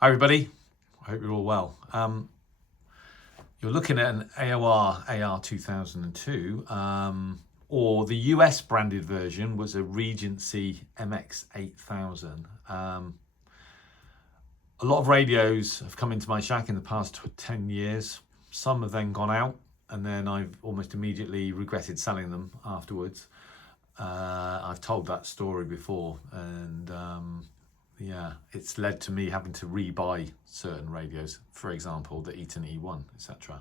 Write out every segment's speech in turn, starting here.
Hi everybody, I hope you're all well. You're looking at an AOR AR 2002, or the US branded version was a Regency MX 8000. A lot of radios have come into my shack in the past 10 years. Some have then gone out, and then I've almost immediately regretted selling them afterwards. I've told that story before, and yeah, it's led to me having to rebuy certain radios, for example, the Eaton E1, etc.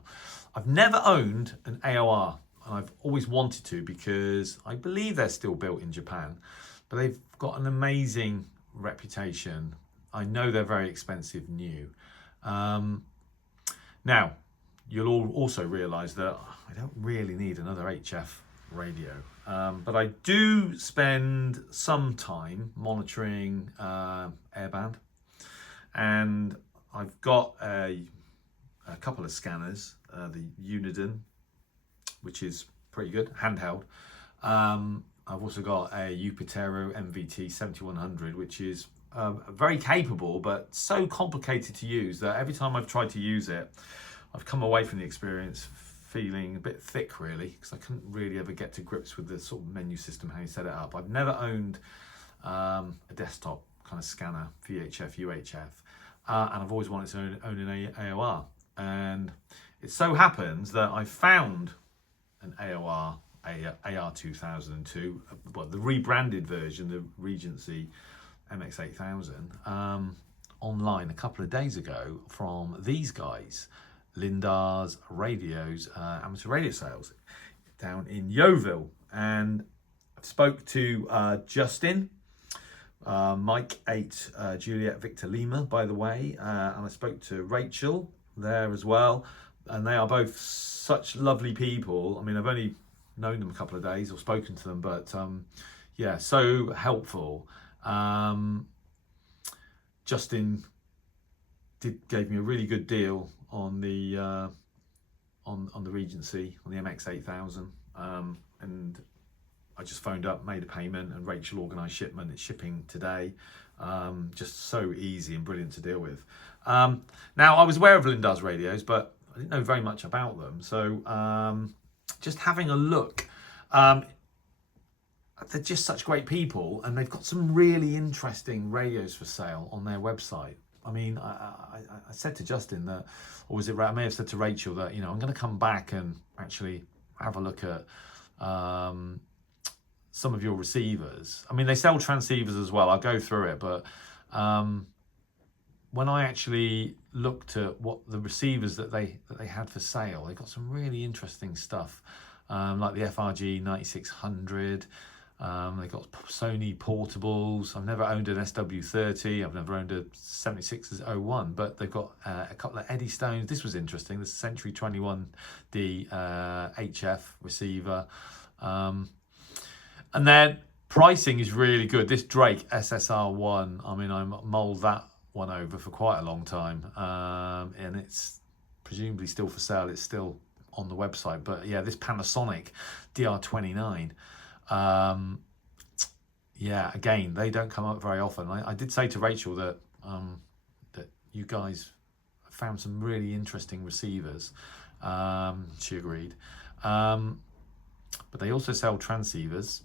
I've never owned an AOR, and I've always wanted to because I believe they're still built in Japan, but they've got an amazing reputation. I know they're very expensive new. Now, you'll all also realise that I don't really need another HF radio. But I do spend some time monitoring airband, and I've got a couple of scanners, the Uniden, which is pretty good, handheld. I've also got a Upitero MVT 7100, which is very capable, but so complicated to use that every time I've tried to use it, I've come away from the experience feeling a bit thick, really, because I couldn't really ever get to grips with the sort of menu system, how you set it up. I've never owned a desktop kind of scanner, VHF, UHF, and I've always wanted to own an AOR. And it so happens that I found an AOR AR 2002, well, the rebranded version, the Regency MX 8000, online a couple of days ago from these guys, Lindars Radios, amateur radio sales down in Yeovil. And I spoke to Justin, Mike 8 Juliet Victor Lima, by the way, and I spoke to Rachel there as well, and they are both such lovely people. I mean, I've only known them a couple of days or spoken to them, but yeah, so helpful. Justin gave me a really good deal on the on the Regency, on the MX 8000, and I just phoned up, made a payment, and Rachel organised shipment. It's shipping today. Just so easy and brilliant to deal with. Now, I was aware of Lindars Radios, but I didn't know very much about them. So just having a look, they're just such great people, and they've got some really interesting radios for sale on their website. I mean, I said to Justin that, or was it, I may have said to Rachel that, you know, I'm going to come back and actually have a look at some of your receivers. I mean, they sell transceivers as well. I'll go through it, but when I actually looked at what the receivers that they had for sale, they got some really interesting stuff, like the FRG 9600. They got Sony portables. I've never owned an SW30. I've never owned a 7601, but they've got a couple of Eddystones. This was interesting. The Century 21D HF receiver. And then pricing is really good. This Drake SSR1, I mean, I mulled that one over for quite a long time. And it's presumably still for sale. It's still on the website. But yeah, this Panasonic DR29, yeah, again, they don't come up very often. I did say to Rachel that that you guys found some really interesting receivers. She agreed. But they also sell transceivers.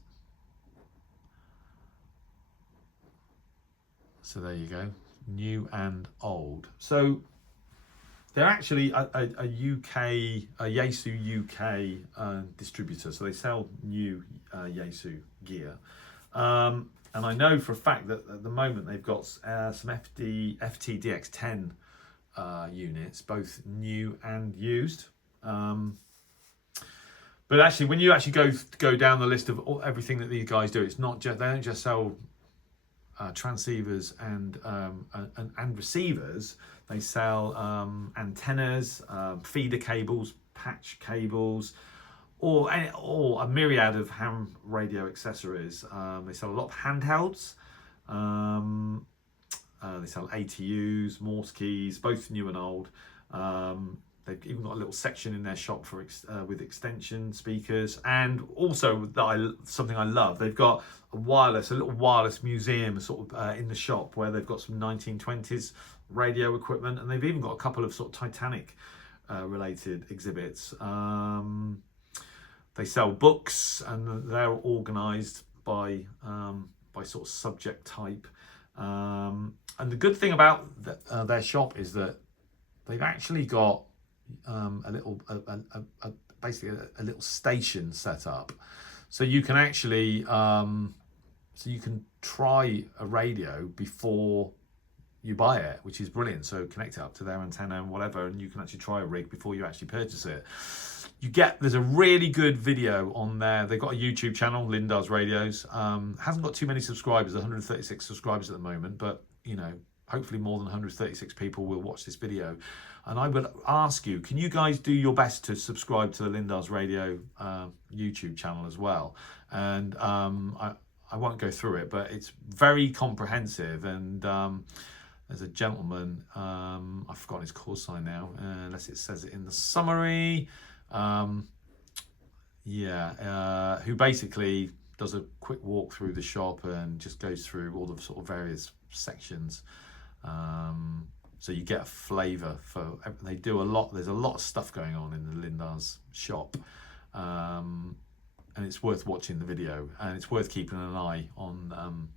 So there you go, new and old. So they're actually a Yaesu UK distributor, so they sell new Yaesu gear. And I know for a fact that at the moment they've got some FTDX10 units, both new and used. But actually, when you actually go down the list of everything that these guys do, it's not just, they don't just sell transceivers and receivers. They sell antennas, feeder cables, patch cables, or a myriad of ham radio accessories. They sell a lot of handhelds. They sell ATUs, Morse keys, both new and old. They've even got a little section in their shop for with extension speakers, and also something I love. They've got a little wireless museum sort of in the shop where they've got some 1920s radio equipment, and they've even got a couple of sort of Titanic related exhibits. They sell books, and they're organised by sort of subject type. And the good thing about their shop is that they've actually got basically a little station set up, so you can actually try a radio before you buy it, which is brilliant. So connect it up to their antenna and whatever, and you can actually try a rig before you actually purchase it. There's a really good video on there. They've got a YouTube channel, Lindars Radios. Hasn't got too many subscribers, 136 subscribers at the moment, but hopefully more than 136 people will watch this video. And I would ask you, can you guys do your best to subscribe to the Lindars Radio YouTube channel as well? And I won't go through it, but it's very comprehensive. And there's a gentleman, I've forgotten his call sign now, unless it says it in the summary. Who basically does a quick walk through the shop and just goes through all the sort of various sections. So you get a flavour for. They do a lot. There's a lot of stuff going on in the Lindars shop, and it's worth watching the video, and it's worth keeping an eye on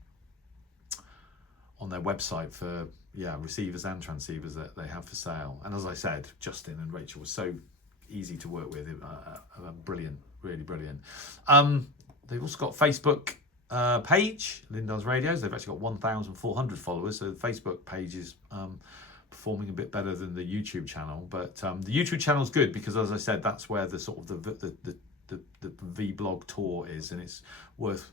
their website for receivers and transceivers that they have for sale. And as I said, Justin and Rachel were so easy to work with. Brilliant, really brilliant. They've also got Facebook page, Lindars Radios. They've actually got 1,400 followers, so the Facebook page is performing a bit better than the YouTube channel. But the YouTube channel is good because, as I said, that's where the sort of the vlog tour is, and it's worth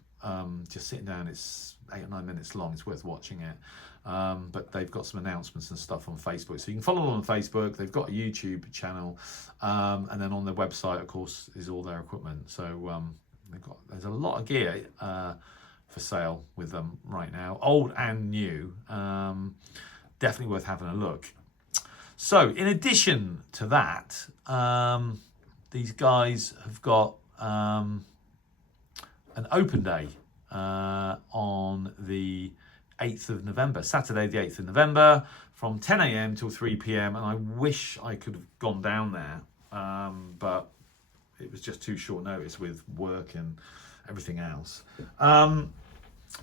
just sitting down. It's 8 or 9 minutes long. It's worth watching it. But they've got some announcements and stuff on Facebook, so you can follow them on Facebook. They've got a YouTube channel, and then on their website, of course, is all their equipment. So there's a lot of gear for sale with them right now, old and new. Definitely worth having a look. So in addition to that, these guys have got an open day on the 8th of November, Saturday the 8th of November, from 10 a.m. till 3 p.m. And I wish I could have gone down there, but it was just too short notice with work and everything else.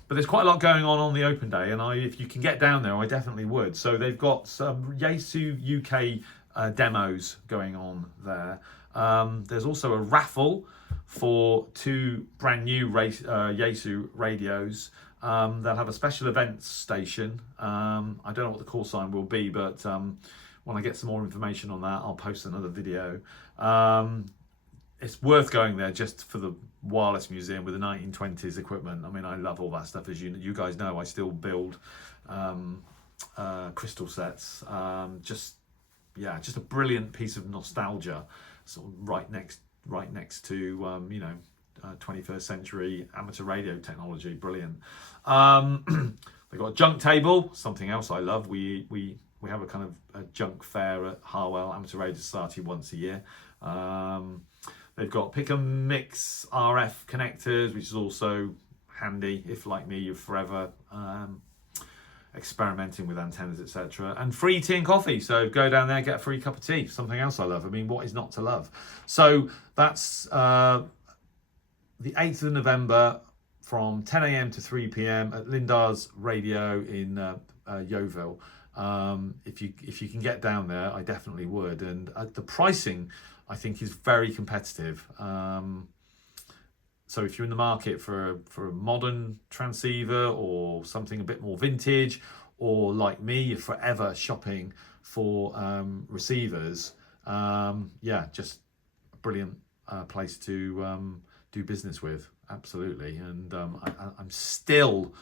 But there's quite a lot going on the open day, and if you can get down there, I definitely would. So they've got some Yaesu UK demos going on there. There's also a raffle for 2 brand new Yaesu radios. They'll have a special events station. I don't know what the call sign will be, but when I get some more information on that, I'll post another video. It's worth going there just for the wireless museum with the 1920s equipment. I mean, I love all that stuff. As you guys know, I still build crystal sets. Just a brilliant piece of nostalgia, sort of right next to 21st century amateur radio technology. Brilliant. They've got a junk table, something else I love. We have a kind of a junk fair at Harwell Amateur Radio Society once a year. They've got pick and mix RF connectors, which is also handy if, like me, you're forever experimenting with antennas, etc. And free tea and coffee. So go down there, get a free cup of tea. Something else I love. I mean, what is not to love? So that's the 8th of November from 10 a.m. to 3 p.m. at Lindars Radio in Yeovil. If you can get down there, I definitely would. And the pricing, I think, is very competitive. So if you're in the market for a modern transceiver or something a bit more vintage, or like me, you're forever shopping for receivers, just a brilliant place to do business with. Absolutely. And I'm still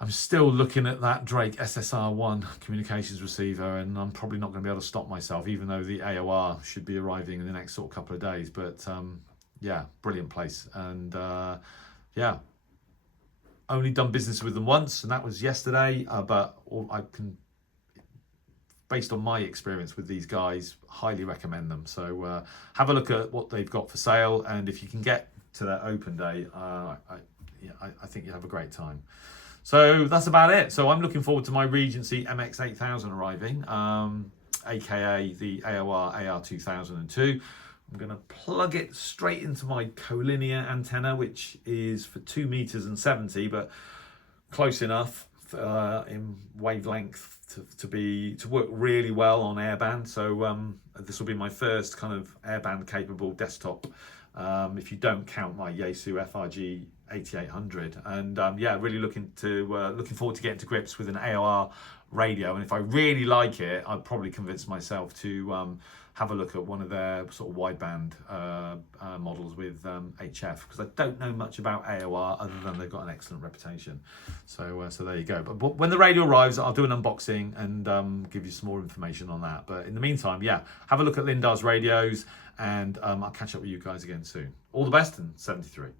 looking at that Drake SSR1 communications receiver, and I'm probably not going to be able to stop myself, even though the AOR should be arriving in the next sort of couple of days. But brilliant place. And only done business with them once, and that was yesterday. But I can based on my experience with these guys, highly recommend them. So have a look at what they've got for sale, and if you can get to that open day, I think you have a great time. So that's about it. So I'm looking forward to my Regency MX8000 arriving, aka the AOR AR2002. I'm going to plug it straight into my collinear antenna, which is for 2 meters and 70, but close enough in wavelength to work really well on airband. So this will be my first kind of airband capable desktop, if you don't count my Yaesu FRG 8800. And yeah, really looking forward to getting to grips with an AOR radio. And if I really like it, I'd probably convince myself to have a look at one of their sort of wideband models with HF, because I don't know much about AOR other than they've got an excellent reputation. So there you go. But when the radio arrives, I'll do an unboxing and give you some more information on that. But in the meantime, yeah, have a look at Lindars Radios, and I'll catch up with you guys again soon. All the best, and 73.